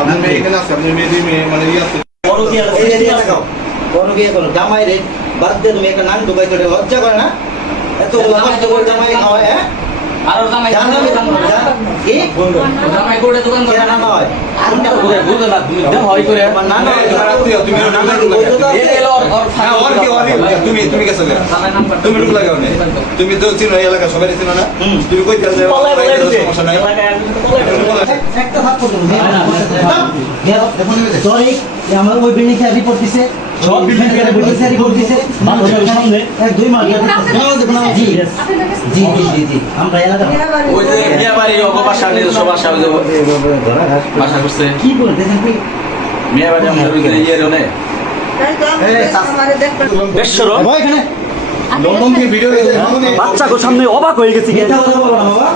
আপনার মেয়ে এখানে আছে আপনার মেয়ে মেয়ে মানে ইয়ে আছে। বড় কি আছে? এই যে বড় কি করো জামাই রে বাদ দিয়ে তুমি একটা নাম করে লজ্জা করে না? এত জামাই খাওয়ায় হ্যাঁ আর ওর জামাই কি? জামাই করে দোকান করে। না হয়। কোনটা করে বুঝো না তুমি হয় করে। তুমি এ এলো কি, তুমি তুমি? তুমি লাগাও নে। তুমি তো চিনো এলাকা সবাই চিনো না? হুম। তুমি কই তেল সমস্যা নাই। একটা হাত পর্যন্ত সরি আমরা ওই বিল্ডিং থেকে রিপোর্ট দিছে। সব বিল্ডিং থেকে রিপোর্ট দিছে। মানুষের সামনে এক দুই মাস জি জি জি জি জি আমরা এলাকা ওই যে বিয়া বাড়ি নিজস্ব বাসা ওই যে বাসা করছে। কি বলে দেখেন কি? মেয়ে আমাদের ওই যে ইয়ে রনে বেশ্বরম ভাই এখানে। বাচ্চাকে সামনে অবাক হয়ে গেছি।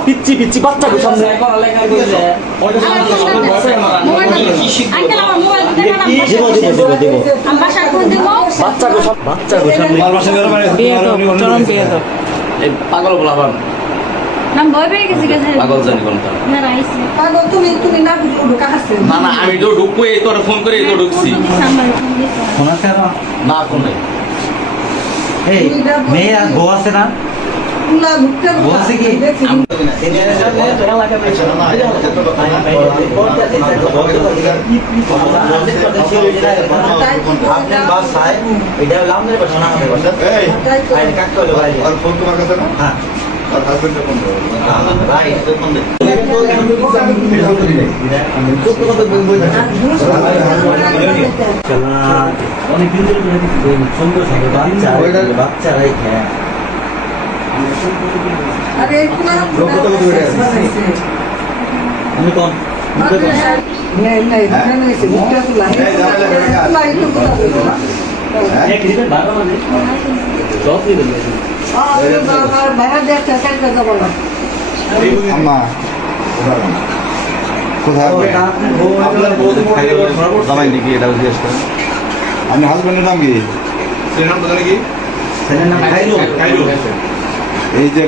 পিচ্ছি পিচ্ছি বাচ্চাকে সামনে। বাচ্চাকে সামনে এই পাগল বলাবার পাগল জানি না না আমি তো ঢুকবো এই তোর ফোন করে এই তো ঢুকছি। না ফোন নাই। এই মেয়ে আর বউ আছে না? বউ আছে কি? আপনার বাসায় এটা বাসা না আমাদের বাসা? আর ফোন তোমার কাছে না? হ্যাঁ। অনেকদিন ধরে সুন্দর সুন্দর বাচ্চা বাচ্চারাই খেয়ে আমি কম এক দিবেন ভালো মানে সব দিবেন আম্মা কোথায় আপনার বউ জামাই নাকি এটা জিজ্ঞেস করেন আপনি হাজবেন্ডের নাম কি? সেনার নাম কি ছেলের নাম এই যে